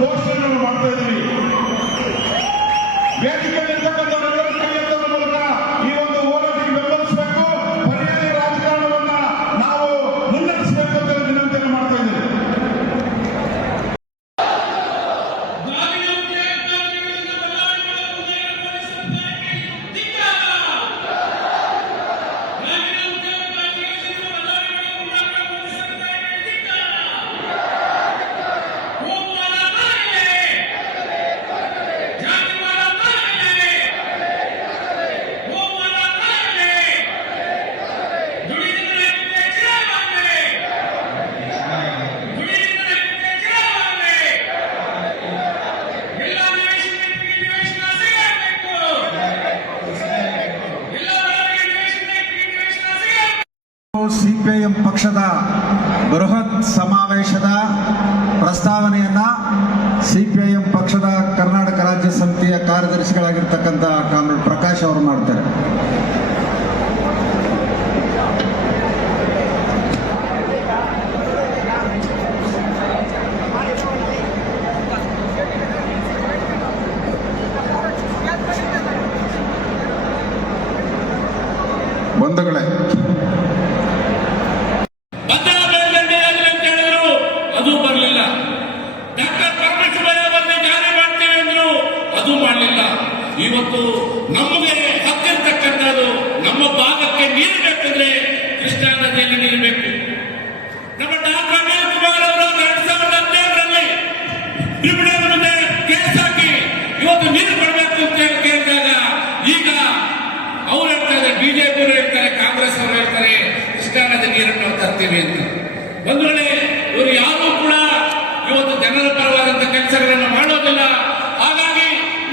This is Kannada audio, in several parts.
ಘೋಷಣೆಗಳನ್ನು ಮಾಡ್ತಾ ಇದ್ದೀವಿ. ವೇದಿಕೆಯಲ್ಲಿರ್ತಕ್ಕಂಥವರೆಲ್ಲರೂ ಕೈ ಎತ್ತುವ ಮೂಲಕ ಈ ಒಂದು ಹೋರಾಟಕ್ಕೆ ಬೆಂಬಲಿಸಬೇಕು, ಪರ್ಯಾಯ ರಾಜಕಾರಣವನ್ನ ನಾವು ಮುನ್ನಡೆಸಬೇಕು ಅಂತ ವಿನಂತಿಯನ್ನು ಮಾಡ್ತಾ ಇದ್ದೀವಿ. ಸಿಪಿಐಎಂ ಪಕ್ಷದ ಬೃಹತ್ ಸಮಾವೇಶದ ಪ್ರಸ್ತಾವನೆಯನ್ನ ಸಿಪಿಐಎಂ ಪಕ್ಷದ ಕರ್ನಾಟಕ ರಾಜ್ಯ ಸಮಿತಿಯ ಕಾರ್ಯದರ್ಶಿಗಳಾಗಿರ್ತಕ್ಕಂಥ ಕಾಮ್ರೇಡ್ ಪ್ರಕಾಶ್ ಅವರು ಮಾಡ್ತಾರೆ. ಬಂಧುಗಳೇ, ಅದು ಬರಲಿಲ್ಲ. ಡಾಕ್ಟರ್ ಪರಮೇಶ್ವರ ಅವರನ್ನು ಜಾರಿ ಮಾಡ್ತೇವೆ ಅಂದ್ರು, ಅದು ಮಾಡಲಿಲ್ಲ. ಇವತ್ತು ನಮಗೆ ಹತ್ತಿರ್ತಕ್ಕಂಥದ್ದು ನಮ್ಮ ಭಾಗಕ್ಕೆ ನೀರು ಬೇಕಂದ್ರೆ ಕೃಷ್ಣಾ ನದಿಯಲ್ಲಿ ನೀರು ಬೇಕು. ನಮ್ಮ ಡಾಕ್ಟರ್ ಅನಿಲ್ ಕುಮಾರ್ ಅವರು 2017ರಲ್ಲಿ ಟ್ರಿಬ್ಯುನಲ್ ಮುಂದೆ ಕೇಸ್ ಹಾಕಿ ಇವತ್ತು ನೀರು ಕೊಡಬೇಕು ಅಂತ ಕೇಳಿದಾಗ ಈಗ ಅವ್ರು ಹೇಳ್ತಾರೆ, ಬಿಜೆಪಿ ಅವರು ಹೇಳ್ತಾರೆ, ಕಾಂಗ್ರೆಸ್ ಅವರು ಹೇಳ್ತಾರೆ ಕೃಷ್ಣಾ ನದಿ ನೀರನ್ನು ತರ್ತೀವಿ ಅಂತ. ಬಂಧುಗಳೇ, ಇವರು ಯಾರು ಕೂಡ ಇವತ್ತು ಜನರ ಪರವಾದಂತ ಕೆಲಸಗಳನ್ನು ಮಾಡೋದಿಲ್ಲ. ಹಾಗಾಗಿ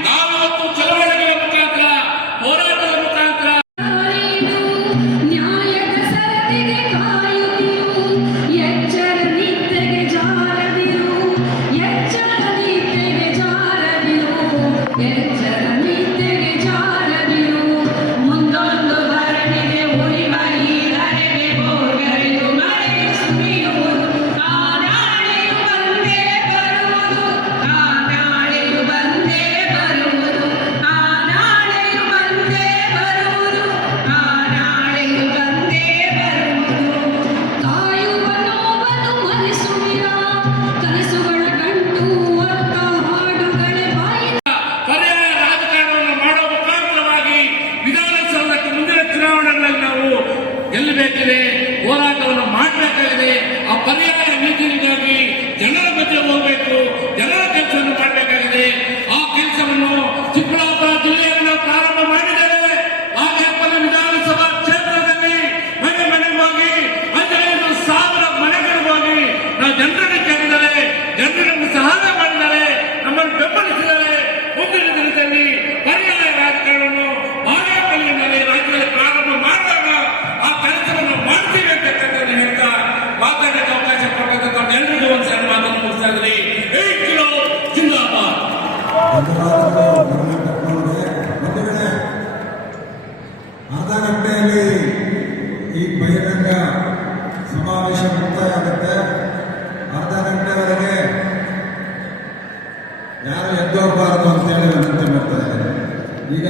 ನಾವಿವತ್ತು ಚಳವಳಿಗಳ ಮುಖಾಂತರ, ಹೋರಾಟದ ಮುಖಾಂತರ ಗೆಲ್ಲಬೇಕಿದೆ, ಹೋರಾಟವನ್ನು ಮಾಡಬೇಕಾಗಿದೆ. ಆ ಪರ್ಯಾಯ ನೀತಿಗಾಗಿ ಜನರ ಮಧ್ಯೆ ಹೋಗಬೇಕು, ಜನರ ಕೆಲಸವನ್ನು ಮಾಡಬೇಕಾಗಿದೆ. ಆ ಕೆಲಸವನ್ನು ಚಿಕ್ಕಬಳ್ಳಾಪುರ ಜಿಲ್ಲೆಯಲ್ಲಿ ನಾವು ಪ್ರಾರಂಭ ಮಾಡಿದ್ದೇವೆ. ಆಗೆಪ್ಪನ ವಿಧಾನಸಭಾ ಕ್ಷೇತ್ರದಲ್ಲಿ ಮನೆ ಮನೆಗೆ ಹೋಗಿ 15,000 ಮನೆಗಳಿಗೆ ಹೋಗಿ ನಾವು ಜನರನ್ನು ಕೇಳಿದರೆ, ಜನರನ್ನು ಸಹಾಯ ಮಾಡಿದರೆ, ನಮ್ಮನ್ನು ಬೆಂಬಲಿಸಿದರೆ ಮುಂದಿನ ದಿನದಲ್ಲಿ ಪರ್ಯಾಯ ರಾಜಕಾರಣವನ್ನು ಬಾಗೇಪಲ್ಲಿನಲ್ಲಿ ರಾಜ್ಯದಲ್ಲಿ ಪ್ರಾರಂಭ ಮಾಡಿದಾಗ ಆ ಕೆಲಸವನ್ನು ಮಾಡ್ತೀವಿ ಅಂತಕ್ಕಂಥದ್ದು ಹೇಳ್ತಾ ಮಾತಾಡಕ್ಕೆ ಅವಕಾಶ ಕೊಟ್ಟಂತ ಎಲ್ಲರಿಗೂ ಒಂದು ಸಣ್ಣ ಮಾತನ್ನು ಮುಗಿಸ್ತಾ ಇದ್ರಿ. 8 ಕಿಲೋ ಜಿಂದಾಬಾದ್. ಅರ್ಧ ಗಂಟೆಯಲ್ಲಿ ಈ ಬಹಿರಂಗ ಸಮಾವೇಶ ಮುಕ್ತಾಯ ಆಗುತ್ತೆ. ಅರ್ಧ ಗಂಟೆವರೆಗೆ ಯಾರು ಎದ್ದು ಹೋಗಬಾರದು ಅಂತೇಳಿ ವಿನಂತಿ ಮಾಡ್ತಾ ಇದ್ದಾರೆ. ಈಗ